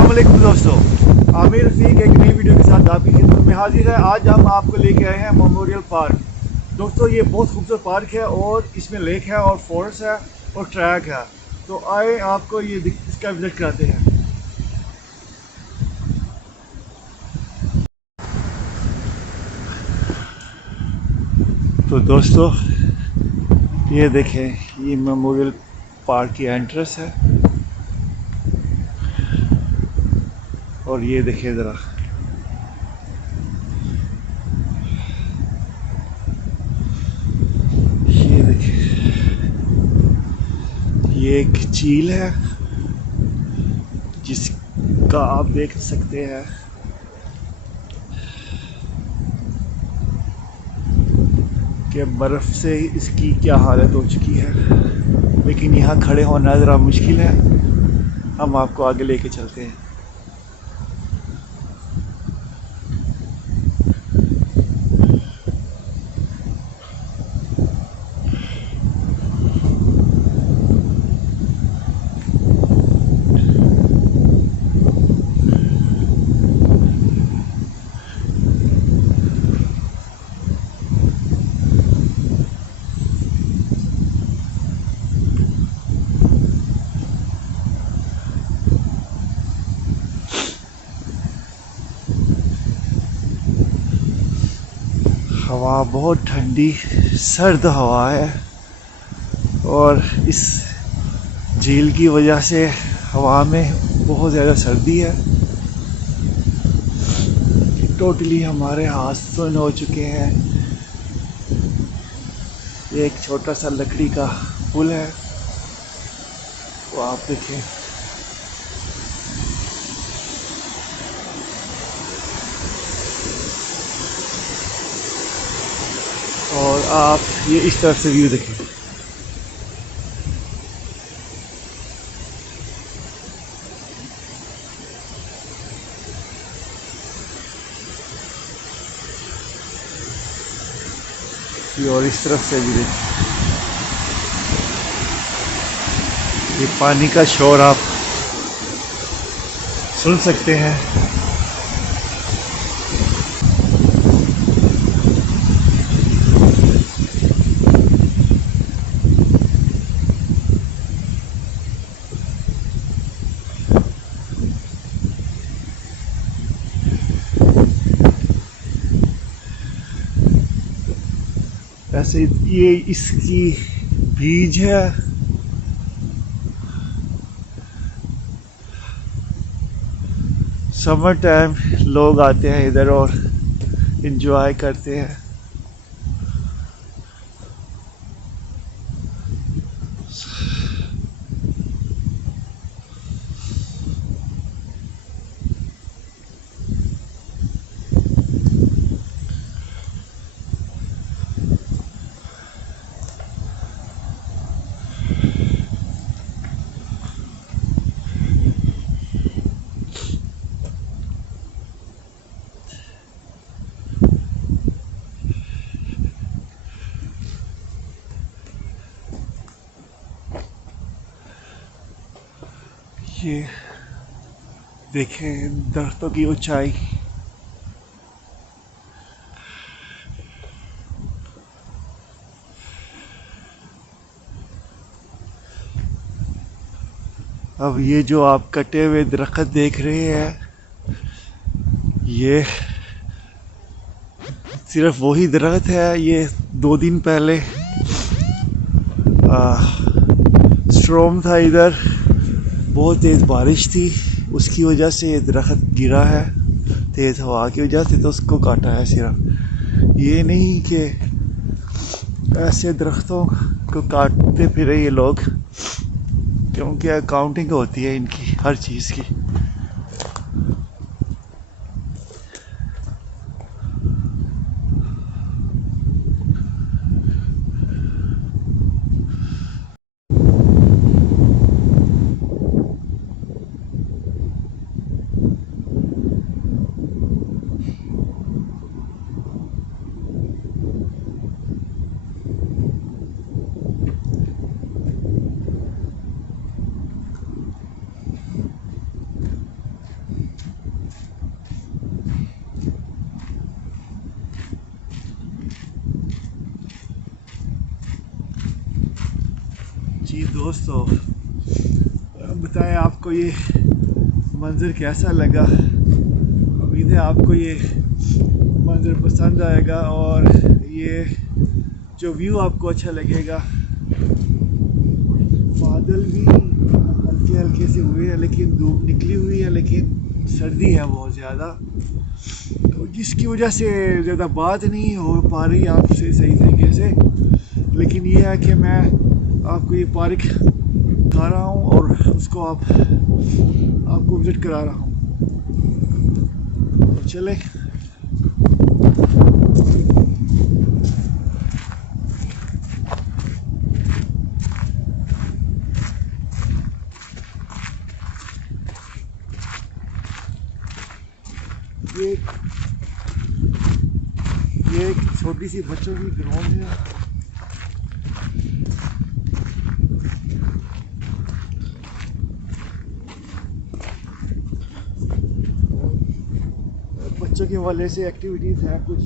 अस्सलामुअलैकुम दोस्तों, आमिर रफ़ीक एक नई वीडियो के साथ आपकी खिदमत में हाजिर है। आज हम आपको लेके आए हैं मेमोरियल पार्क। दोस्तों ये बहुत खूबसूरत पार्क है और इसमें लेक है और फॉरेस्ट है और ट्रैक है। तो आए आपको ये इसका विजिट कराते हैं। तो दोस्तों ये देखें, ये मेमोरियल पार्क की एंट्रेंस है और ये देखें ज़रा, ये देखें, ये एक झील है जिसका आप देख सकते हैं कि बर्फ़ से इसकी क्या हालत हो चुकी है। लेकिन यहाँ खड़े होना ज़रा मुश्किल है। हम आपको आगे लेके चलते हैं। हवा बहुत ठंडी सर्द हवा है और इस झील की वजह से हवा में बहुत ज़्यादा सर्दी है। टोटली हमारे हाथ सुन्न हो चुके हैं। ये एक छोटा सा लकड़ी का पुल है, वो आप देखें। और आप ये इस तरफ से व्यू देखें। और इस तरफ से भी देखें, ये पानी का शोर आप सुन सकते हैं। ऐसे ये इसकी बीज है। समर टाइम लोग आते हैं इधर और एंजॉय करते हैं। ये देखें दरख्तों की ऊंचाई। अब ये जो आप कटे हुए दरख्त देख रहे हैं, ये सिर्फ वही दरख्त है। ये 2 दिन पहले स्ट्रॉम था इधर, बहुत तेज़ बारिश थी, उसकी वजह से ये दरख्त गिरा है तेज़ हवा की वजह से, तो उसको काटा है। सिर्फ ये नहीं कि ऐसे दरख्तों को काटते फिरे ये लोग, क्योंकि अकाउंटिंग होती है इनकी हर चीज़ की। दोस्तों, बताएं आपको ये मंज़र कैसा लगा। उम्मीद है आपको ये मंज़र पसंद आएगा और ये जो व्यू आपको अच्छा लगेगा। बादल भी हल्के हल्के से हुए हैं, लेकिन धूप निकली हुई है, लेकिन सर्दी है बहुत ज़्यादा, तो जिसकी वजह से ज़्यादा बात नहीं हो पा रही आपसे सही तरीके से। लेकिन ये है कि मैं आपको ये पार्क दिखा रहा हूँ और उसको आपको विज़िट करा रहा हूँ। तो चले। ये एक छोटी सी बच्चों की ग्राउंड है। बच्चों के वाले से एक्टिविटीज़ हैं कुछ।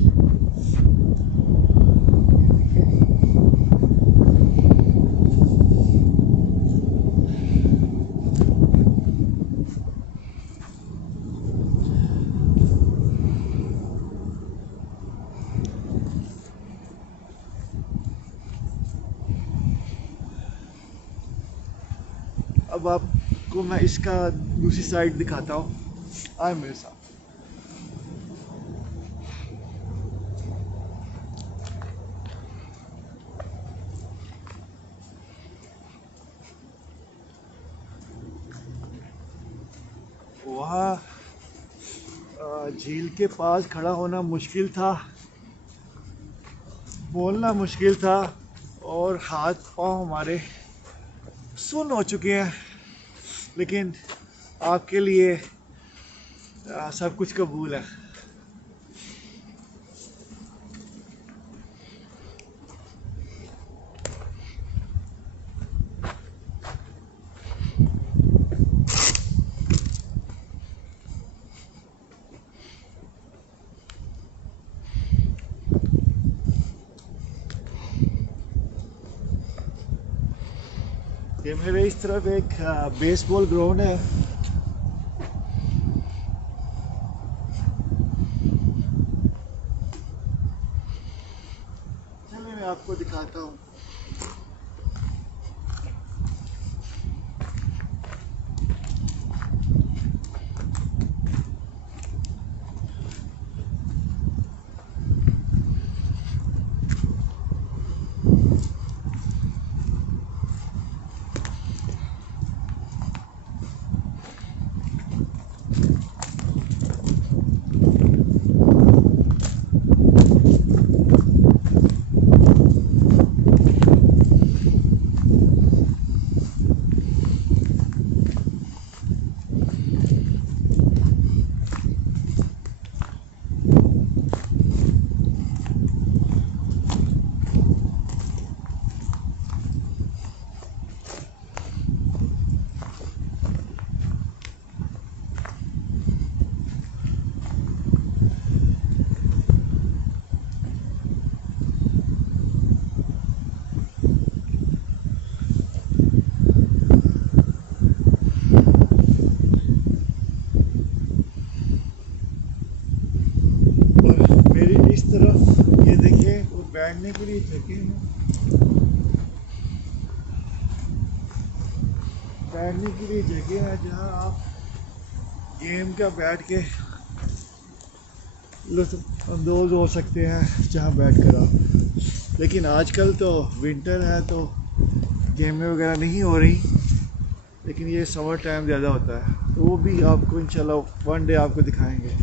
अब आपको मैं इसका दूसरी साइड दिखाता हूँ, आए मेरे साथ। वहाँ झील के पास खड़ा होना मुश्किल था, बोलना मुश्किल था, और हाथ पाँव हमारे सुन्न हो चुके हैं, लेकिन आपके लिए सब कुछ कबूल है। ये मेरे इस तरफ एक बेसबॉल ग्राउंड है। चलिए मैं आपको दिखाता हूँ। इस तरफ ये देखिए, वो बैठने के लिए जगह है, बैठने के लिए जगह है जहाँ आप गेम का बैठ के लुत्फ अंदोज हो सकते हैं, जहाँ बैठ कर आप। लेकिन आजकल तो विंटर है तो गेमें वगैरह नहीं हो रही, लेकिन ये समर टाइम ज़्यादा होता है, तो वो भी आपको इंशाल्लाह वन डे आपको दिखाएंगे।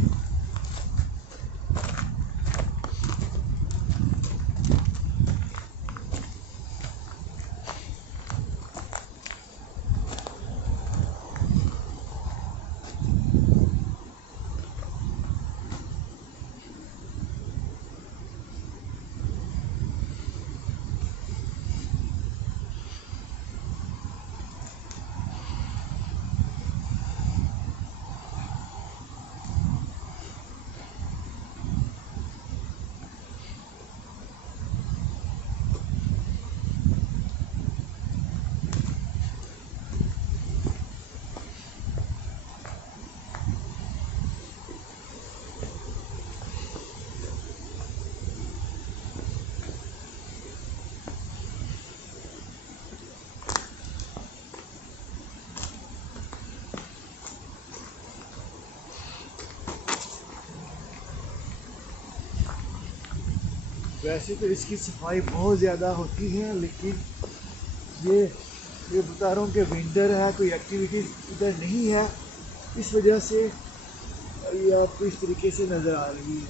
वैसे तो इसकी सफाई बहुत ज़्यादा होती है, लेकिन ये ये बता रहा हूँ कि विंटर है, कोई एक्टिविटी इधर नहीं है, इस वजह से ये आपको इस तरीके से नज़र आ रही है,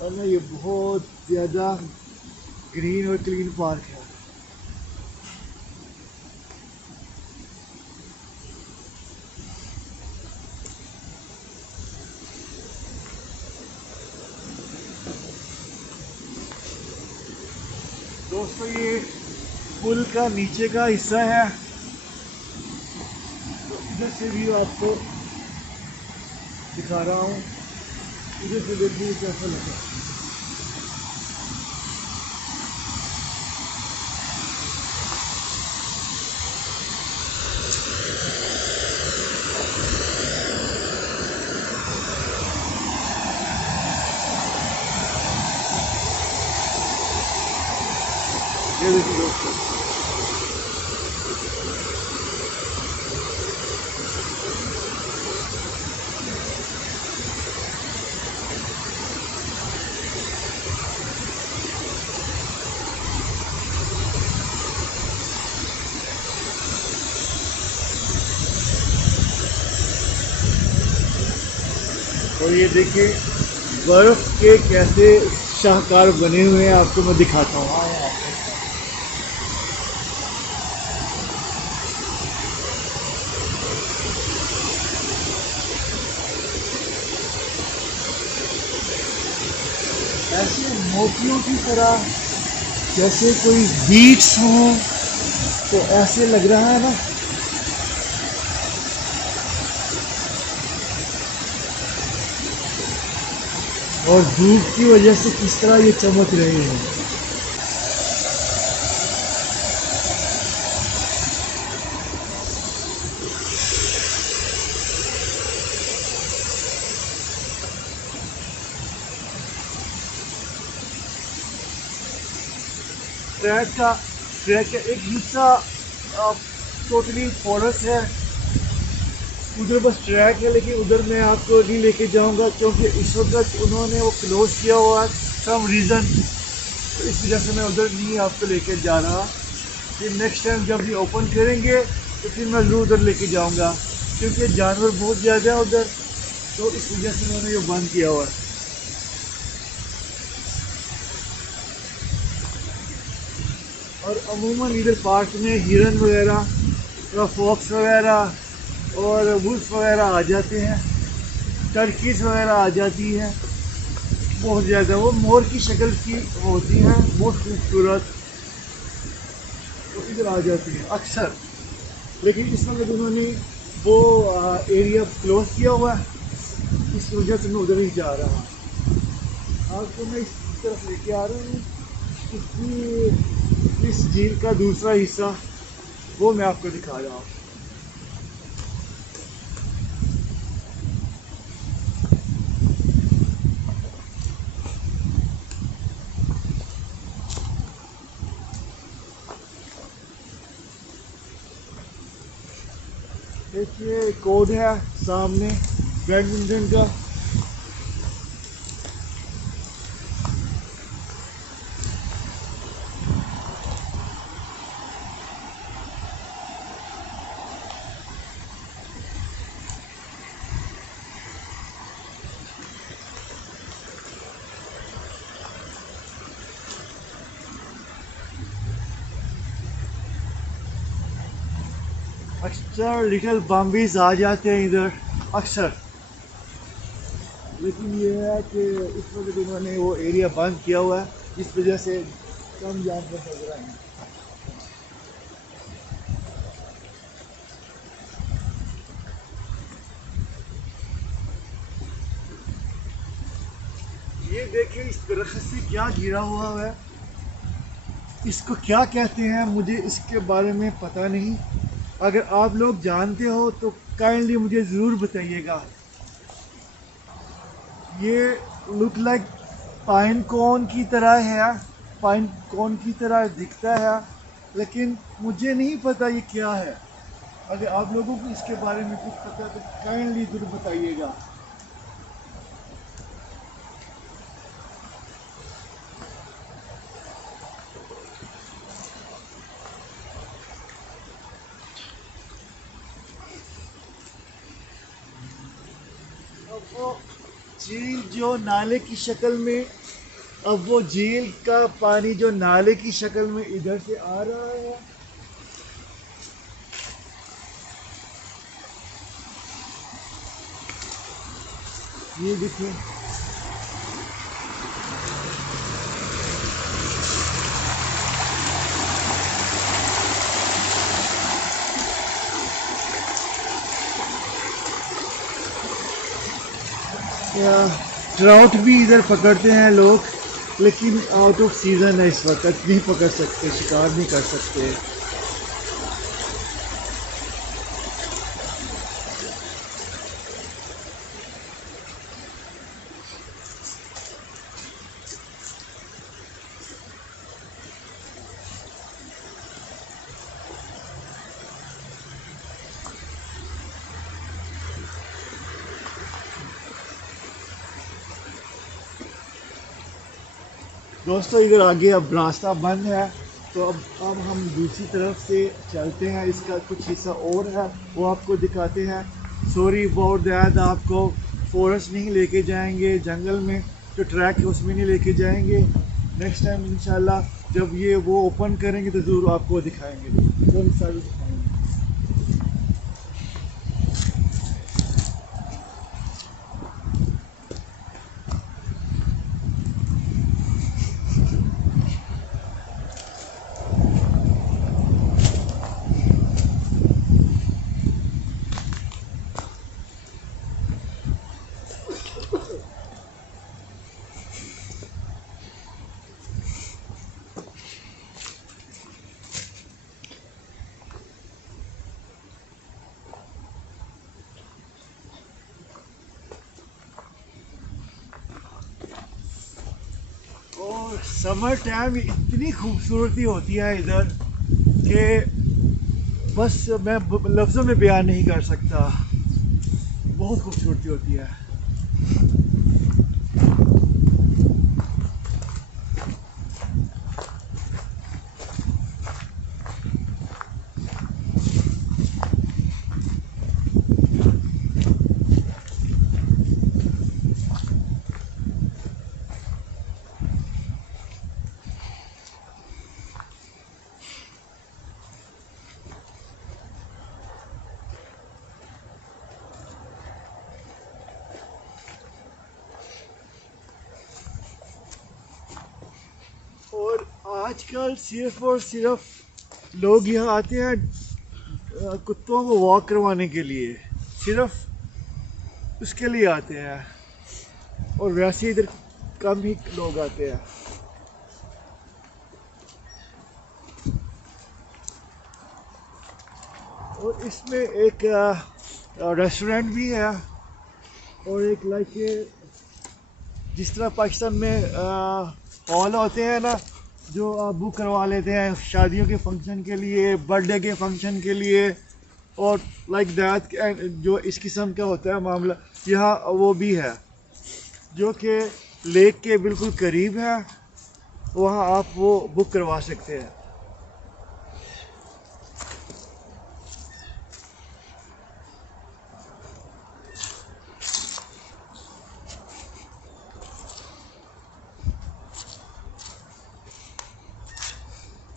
वरना ये बहुत ज़्यादा ग्रीन और क्लीन पार्क है। दोस्तों ये पुल का नीचे का हिस्सा है, तो इधर से भी आपको दिखा रहा हूँ, इधर से देखिए कैसा लगा। ये देखिए दोस्तों, और ये देखिए बर्फ के कैसे शाहकार बने हुए हैं, आपको मैं दिखाता हूँ। ऐसे मोतियों की तरह, जैसे कोई बीट्स हो, तो ऐसे लग रहा है ना। और धूप की वजह से किस तरह ये चमक रहे हैं। ट्रैक का एक हिस्सा टोटली फॉरेस्ट है, उधर बस ट्रैक है, लेकिन उधर मैं आपको नहीं लेके जाऊंगा क्योंकि इस वक्त उन्होंने वो क्लोज किया हुआ है सम रीज़न, तो इस वजह से मैं उधर नहीं आपको लेके जा रहा। फिर नेक्स्ट टाइम जब ये ओपन करेंगे तो फिर मैं ज़रूर उधर लेके जाऊंगा, क्योंकि जानवर बहुत ज़्यादा है उधर, तो इस वजह से उन्होंने ये बंद किया हुआ है। और अमूमन इधर पार्क में हिरन वगैरह, फॉक्स वगैरह और वुल्फ वगैरह आ जाते हैं, टर्कीज वगैरह आ जाती हैं बहुत ज़्यादा, वो मोर की शक्ल की होती हैं, बहुत खूबसूरत, तो इधर आ जाती हैं अक्सर। लेकिन इस वक्त उन्होंने वो एरिया क्लोज किया हुआ है, इस वजह से मैं उधर ही जा रहा हूँ। आज तो मैं इस तरफ लेके आ रहा हूँ, इस झील का दूसरा हिस्सा वो मैं आपको दिखा रहा हूँ। देखिए कोड है सामने बैडमिंटन का, अक्सर लिटिल बम्बीज आ जाते हैं इधर अक्सर, लेकिन ये है कि इस वक्त उन्होंने वो एरिया बंद किया हुआ है, इस वजह से कम जानवर नजर आए हैं। ये देखिए इस दरख्त से क्या गिरा हुआ है, इसको क्या कहते हैं मुझे इसके बारे में पता नहीं, अगर आप लोग जानते हो तो काइंडली मुझे ज़रूर बताइएगा। ये लुक लाइक पाइन कोन की तरह है, पाइन कोन की तरह दिखता है, लेकिन मुझे नहीं पता ये क्या है। अगर आप लोगों को इसके बारे में कुछ पता है तो काइंडली ज़रूर बताइएगा। अब वो झील जो नाले की शक्ल में, अब वो झील का पानी जो नाले की शक्ल में इधर से आ रहा है। ये देखिए, ट्राउट भी इधर पकड़ते हैं लोग, लेकिन आउट ऑफ सीज़न है इस वक्त, नहीं पकड़ सकते, शिकार नहीं कर सकते। दोस्तों इधर आगे अब रास्ता बंद है, तो अब हम दूसरी तरफ से चलते हैं। इसका कुछ हिस्सा और है, वो आपको दिखाते हैं। सॉरी अबाउट दैट, आपको फॉरेस्ट नहीं लेके जाएंगे, जंगल में जो ट्रैक है उसमें नहीं लेके जाएंगे। नेक्स्ट टाइम इंशाल्लाह जब ये वो ओपन करेंगे तो ज़रूर आपको दिखाएंगे, वो हिस्सा भी दिखाएंगे। और समर टाइम इतनी खूबसूरती होती है इधर कि बस मैं लफ्ज़ों में बयान नहीं कर सकता। बहुत खूबसूरती होती है। और आजकल सिर्फ और सिर्फ लोग यहाँ आते हैं कुत्तों को वॉक करवाने के लिए, सिर्फ उसके लिए आते हैं। और वैसे इधर कम ही लोग आते हैं। और इसमें एक रेस्टोरेंट भी है, और एक लाइक जिस तरह पाकिस्तान में हॉल होते हैं ना, जो आप बुक करवा लेते हैं शादियों के फंक्शन के लिए, बर्थडे के फंक्शन के लिए, और लाइक दैट, जो इस किस्म का होता है मामला, यहाँ वो भी है जो कि लेक के बिल्कुल करीब है। वहाँ आप वो बुक करवा सकते हैं।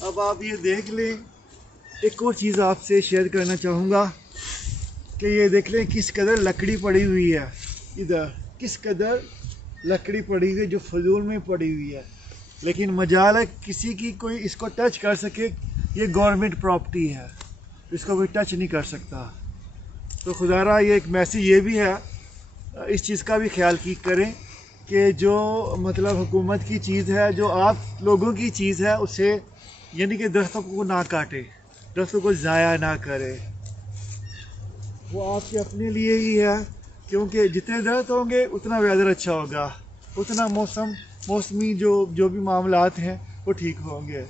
अब आप ये देख लें, एक और चीज़ आपसे शेयर करना चाहूँगा कि ये देख लें किस कदर लकड़ी पड़ी हुई है इधर, किस कदर लकड़ी पड़ी हुई है जो फजूल में पड़ी हुई है। लेकिन मजाल है किसी की कोई इसको टच कर सके, ये गवर्नमेंट प्रॉपर्टी है, इसको कोई टच नहीं कर सकता। तो खुदारा ये एक मैसेज ये भी है, इस चीज़ का भी ख्याल की करें कि जो मतलब हुकूमत की चीज़ है, जो आप लोगों की चीज़ है, उसे यानी कि दरख्तों को ना काटे, दरख्तों को ज़ाया ना करे। वो आपके अपने लिए ही है, क्योंकि जितने दरख्त होंगे उतना वेदर अच्छा होगा, उतना मौसमी जो भी मामलात हैं वो ठीक होंगे।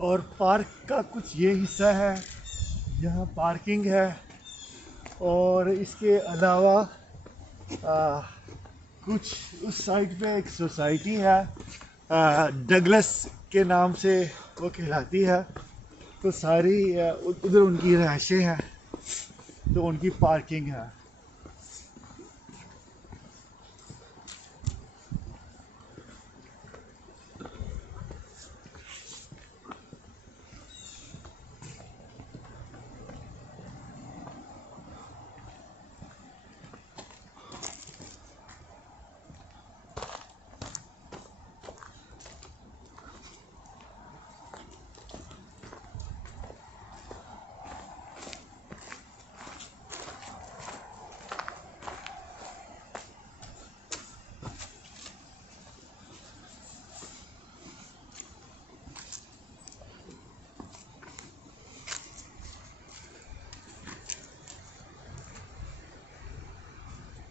और पार्क का कुछ ये हिस्सा है, यहाँ पार्किंग है। और इसके अलावा कुछ उस साइड पे एक सोसाइटी है, डगलस के नाम से वो कहलाती है। तो सारी उधर उनकी रहायशें हैं, तो उनकी पार्किंग है।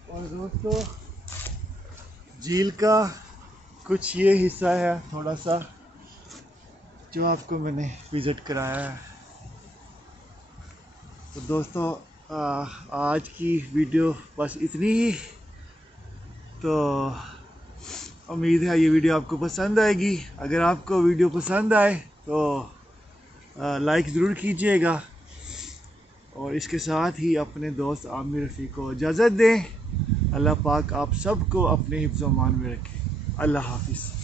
और दोस्तों, झील का कुछ ये हिस्सा है थोड़ा सा, जो आपको मैंने विज़िट कराया है। तो दोस्तों, आज की वीडियो बस इतनी ही। तो उम्मीद है ये वीडियो आपको पसंद आएगी। अगर आपको वीडियो पसंद आए तो लाइक ज़रूर कीजिएगा, और इसके साथ ही अपने दोस्त आमिर रफ़ी को इजाज़त दें। अल्लाह पाक आप सबको अपने हिफ्ज़-ओ-मान में रखे। अल्लाह हाफ़िज़।